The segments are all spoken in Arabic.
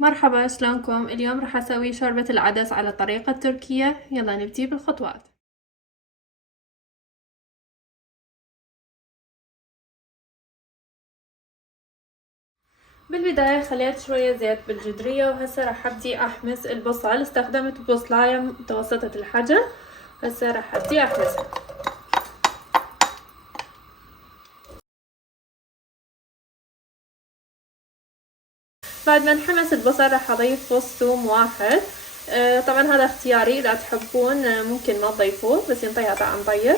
مرحبا، شلونكم؟ اليوم راح اسوي شوربة العدس على الطريقة التركية. يلا نبدي بالخطوات. بالبداية خليت شوية زيت بالجدرية، وهسه راح ابدي احمس البصل. استخدمت بصلاية متوسطة الحجم، هسه راح ابدي احمسها. بعد ما انحمس البصل راح اضيف فص ثوم واحد. طبعا هذا اختياري، اذا تحبون ممكن ما تضيفوه بس ينطيها طعم طيب.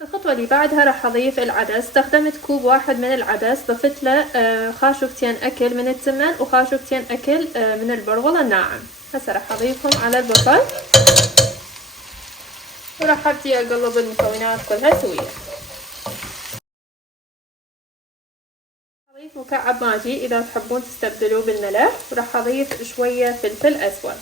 الخطوة اللي بعدها راح اضيف العدس. استخدمت كوب واحد من العدس، ضفت له خاشوقتين اكل من التمن وخاشوقتين اكل من البرغل الناعم. هسه راح اضيفهم على البصل، وراح ابدي اقلب المكونات كلها سوية. اضيف مكعب ماجي اذا تحبون تستبدلوه بالملح، وراح اضيف شوية فلفل اسود.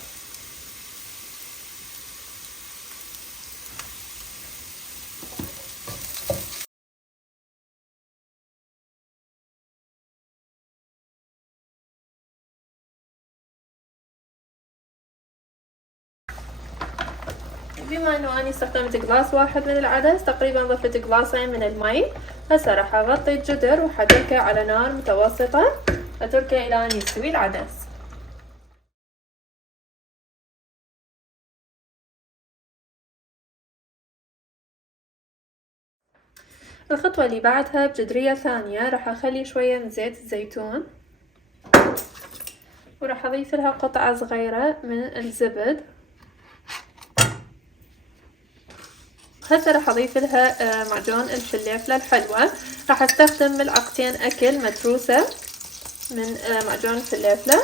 بما انه اني استخدمت قلاص واحد من العدس، تقريبا ضفت قلاصين من المي. هسه راح اغطي الجدر وحتركه على نار متوسطة، اتركه الى ان يستوي العدس. الخطوة اللي بعدها بجدرية ثانية راح اخلي شوية من زيت الزيتون، وراح اضيف لها قطعة صغيرة من الزبد. هسه راح اضيف لها معجون الفليفلة الحلوة. راح استخدم ملعقتين اكل متروسة من معجون الفليفلة،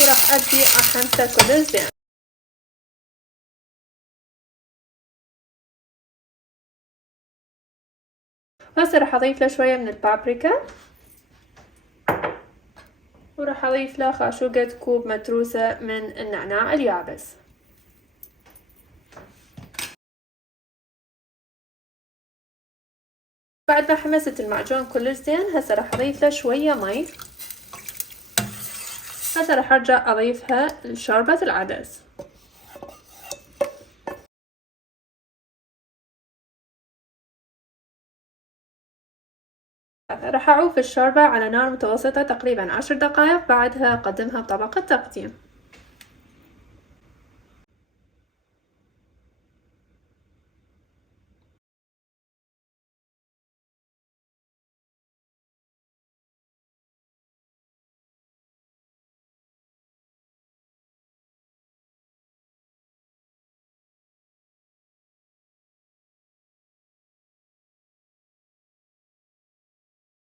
وراح ابدي احمسه كل زين. هسه راح اضيف له شوية من البابريكا، وراح اضيف له خاشوقة كوب متروسة من النعناع اليابس. بعد ما حمست المعجون كلش زين، هسه راح اضيف له شوية مي. هسه راح ارجع اضيفها لشوربة العدس. راح اعوف الشوربة على نار متوسطة تقريبا 10 دقائق، بعدها اقدمها بطبق التقديم.